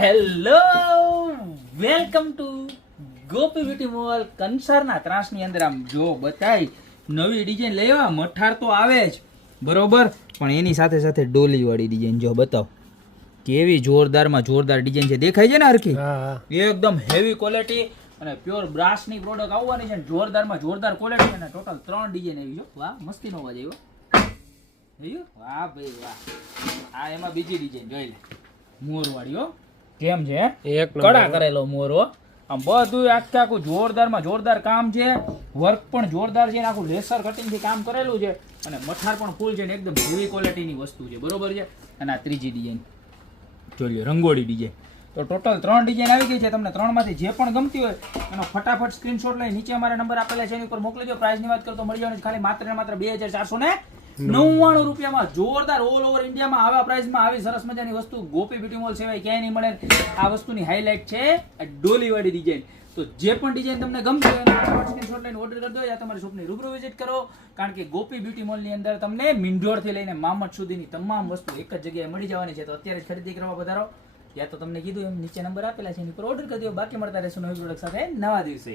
Hello welcome to Gopi beauty mall કંસારના ત્રાસની અંદર આમ જો બતાય નવી ડિઝાઇન લેવા મઠાર તો આવે જ બરોબર, પણ એની સાથે સાથે ડોલી વાળી ડિઝાઇન જો બતાવ કેવી જોરદારમાં જોરદાર ડિઝાઇન છે. દેખાય છે ને હરખી? એકદમ હેવી ક્વોલિટી અને પ્યોર બ્રાસની પ્રોડક્ટ આવવાની છે. જોરદારમાં જોરદાર ક્વોલિટી અને ટોટલ 3 ડિઝાઇન આવી. જો વાહ, મસ્તીનો અવાજ આવ્યો. જોયું? વાહ ભાઈ વાહ. આ એમાં બીજી ડિઝાઇન જોઈ લે, મોર વાળી હો. કેમ છે? એક કડા કરેલો મોર હો. આમ બધું આખું જોરદારમાં જોરદાર કામ છે. વર્ક પણ જોરદાર છે. આખું લેસર કટિંગ થી કામ કરેલું છે અને મઠાર પણ ફૂલ છે ને એકદમ હેવી ક્વોલિટીની વસ્તુ છે. બરોબર છે. અને આ ત્રીજી ડિઝાઇન જોઈ લો, રંગોળી ડિઝાઇન. તો ટોટલ 3 ડિઝાઇન આવી ગઈ છે. તમને 3 માંથી જે પણ ગમતી હોય એનો ફટાફટ સ્ક્રીનશોટ લઈ નીચે અમારા નંબર આપેલા છે એની ઉપર મોકલી દો. પ્રાઇસની વાત કરો તો મળી જવાની ખાલી માત્ર ને માત્ર 2499 રૂપિયામાં. જોરદાર ઓલ ઓવર ઇન્ડિયામાં આવા પ્રાઇસમાં આવી સરસ મજાની વસ્તુ ગોપી બ્યુટી મોલ સિવાય ક્યાંય નહીં મળે. આ વસ્તુની હાઇલાઇટ છે આ ડોલી વાળી ડિઝાઇન. તો જે પણ ડિઝાઇન તમને ગમતી હોય એનો ફટાફટ સ્ક્રીનશોટ લઈને ઓર્ડર કરી દો યા તમારી શોપની રૂબરૂ વિઝિટ કરો. કારણ કે ગોપી બ્યુટી મોલની અંદર તમને મીંઢોળથી લઈને મામદ સુધીની તમામ વસ્તુ એક જ જગ્યાએ મળી જવાની છે. તો અત્યારે જ ખરીદી કરવા પધારો. યા તો તમને કીધું એમ નીચે નંબર આપેલા છે એની પર ઓર્ડર કરી દો. બાકી મળતા રહેશું નવી પ્રોડક્ટ સાથે નવા દિવસે.